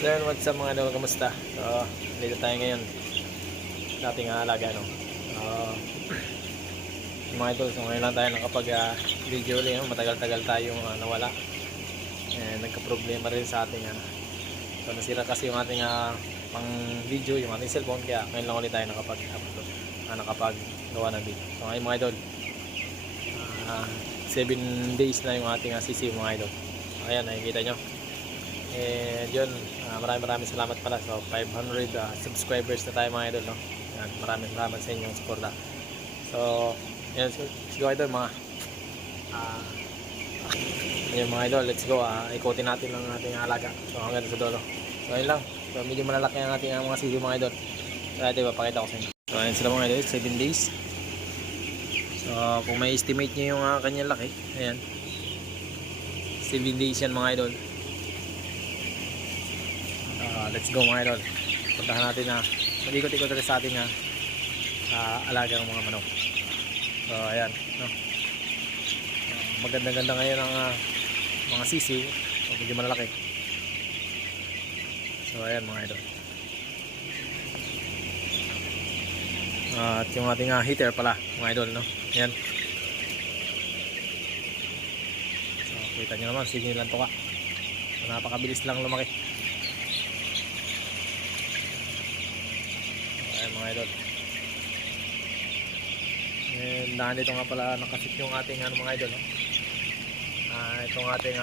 Then what's up mga idol, kamusta? So, dito tayo ngayon sa ating alaga, no? Uh, mga idol, so ngayon lang tayo nakapag video ulit, no? Matagal-tagal tayong nawala. And nagka-problema rin sa ating so nasira kasi yung ating pang video, yung ating cellphone, kaya ngayon lang ulit tayo nakapag-gawa ng video. So ngayon mga idol, 7 days na yung ating CC mga idol. Ayan, nakikita nyo. And yun, maraming salamat pala. So 500 subscribers na tayo mga idol, no? Yan, maraming salamat sa inyong suporta. So yan, let's go idol mga yan mga idol, let's go. Ikutin natin ang ating alaga. So hanggang sa dulo. So yun lang. So medyo malalaki ang ating mga sili mga idol. So ito ipapakita ko sa inyo. So ayan sila mga idol, 7 days. So kung may estimate nyo yung kanyang laki, ayan, 7 days yan mga idol. Let's go mga idol. Puntahan natin mag-ikot-ikot rin sa ating alagang mga manok. So ayan, no? Maganda-ganda ngayon ang mga sisiw. So medyo malalaki. So ayan mga idol. At yung ating heater pala mga idol, no? Ayan. So kita nyo naman, sige lang to ka. So, napakabilis lang lumaki. Mga idol. And nandito nga pala nakasit yung ating mga idol, no? Itong ating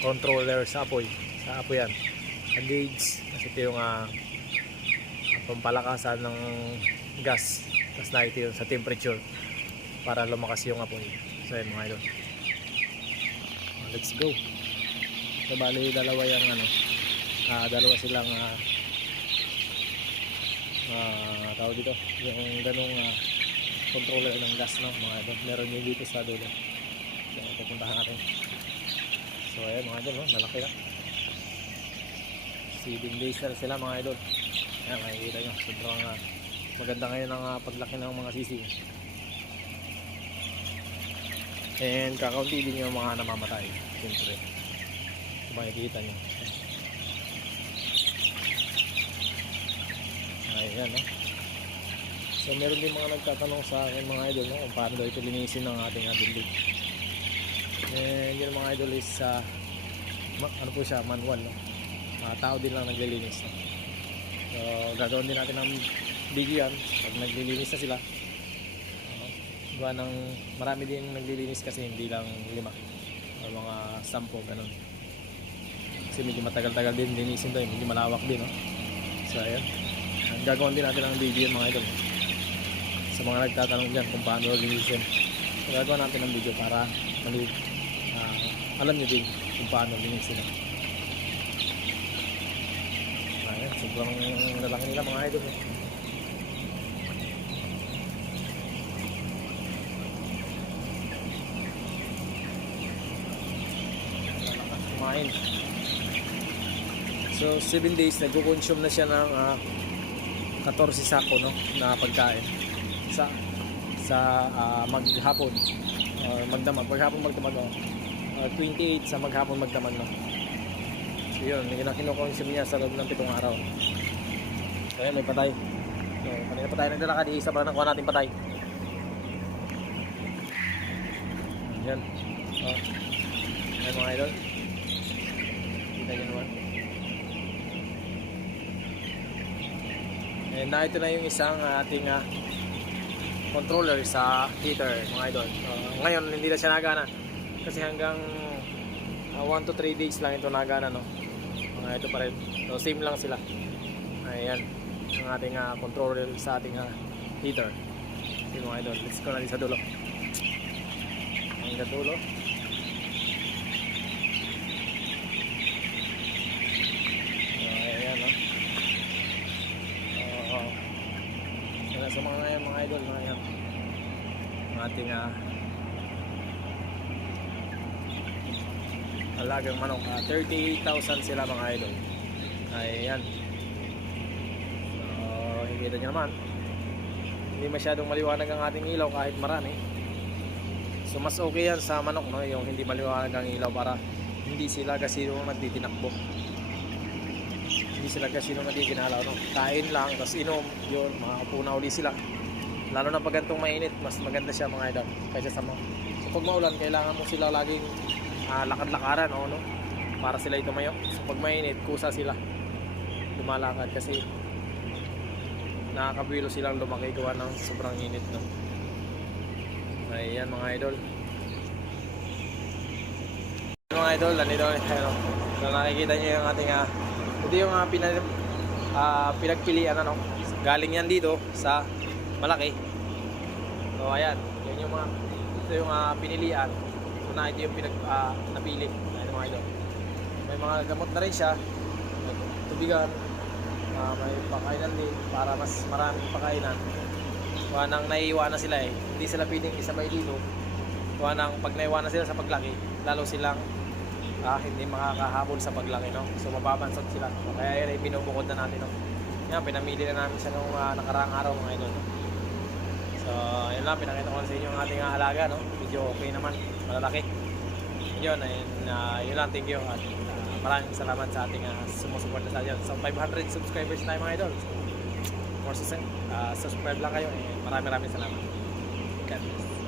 controller sa apoy. Sa apoy yan. Gauge. Kasi ito yung pampalakasan ng gas. Tapos na ito yung sa temperature para lumakas yung apoy. So yun mga idol. Let's go. So bali dalawa yung dalawa silang tawag dito, yung ganong controller ng gas, no mga idol. Meron yung dito sa dulo. So pupuntahan natin. So ayan mga idol, no? Malaki na. 7 days na sila mga idol. Ayan, makikita nyo, sobrang maganda ngayon ang paglaki ng mga sisig. And kakaunti din yung mga namamatay, siyempre. So makikita nyo. Ayan, no? So meron din mga nagtatanong sa akin mga idol, no, kung paano daw ito linisin ng ating building. And yun mga idol is ano po siya, manual, no? Tao din lang naglilinis, no? So gagawin din natin ng video yan pag naglilinis na sila. Gawa ng marami din naglilinis kasi hindi lang 5 o mga 10, ganun. Kasi medyo matagal-tagal din linisin to, medyo malawak din, no? So ayan, gagawin din natin ang video mga idol. Sa mga nagtatanong dyan kung paano linisin, so gagawin natin ang video para alam nyo din kung paano linisin. Ayan, sobrang lalaki nila mga idol, eh. Malakas kumain. So 7 days nagko-consume na siya ng 14 sako, no, na pagkain sa maghapon magdamag, maghapon magdamag, 28 sa maghapon magdamag, no. So yun, yung kinukonsume niya sa loob ng 7 araw. So yun, may patay. So kanina pa tayo naglalakad, isa pa lang nakuha natin patay. Yan. So ayan mga idol, kita nyo naman. And ito na yung isang ating controller sa heater mga idol. Ngayon hindi na siya nagana kasi hanggang 1 to 3 days lang ito nagana, no? Mga ito pa rin. So same lang sila. Ayan ang ating controller sa ating heater. Okay, mga idol, let's go natin sa dulo. Hanggang dulo. Ayan, no? Sa mga idol, mga ating alagang manok, 38,000 sila mga idol. Ayan. So hikita nyo naman, hindi masyadong maliwanag ang ating ilaw kahit marami. So mas okay yan sa manok, no, yung hindi maliwanag ang ilaw para hindi sila kasi yung nagtitinakbo. hindi sila casino na di ginalaw, no? Kain lang, tapos inom, yun, makakapo na uli sila. Lalo na pag gantong mainit, mas maganda siya mga idol kaysa sa mga. So pag maulan, kailangan mo sila laging lakad-lakaran, no? Para sila tumayo. So pag mainit, kusa sila lumalakad kasi nakakabilo silang lumaki gawa ng sobrang init, no? Ayan mga idol. Mga idol, nandito tayo. So nakikita niyo yung ating ito yung pinagpilian, ano? Galing yan dito sa malaki. So ayan, yun yung ito yung pinilian. So na ito yung napili. Ayan mga idol. May mga gamot na rin siya. May tubigan. May pakainan din para mas maraming pakainan. Kuha nang naiiwanan sila hindi sila piling isabay dito. Kuha nang pag naiiwanan sila sa paglaki, lalo silang hindi makakahabol sa paglaki, no? So mababansot sila. Kaya yun ay binubukod na natin, no? Yan, pinamili na namin siya nung nakaraang araw mga idol, no? So yun lang, pinakita ko sa inyo ang ating alaga, no? Medyo okay naman, malalaki. Yun, yun lang, thank you. At maraming salamat sa ating sumusuporta sa atin. So 500 subscribers tayo mga idol. So, more subscribe lang kayo. Maraming salamat. God bless.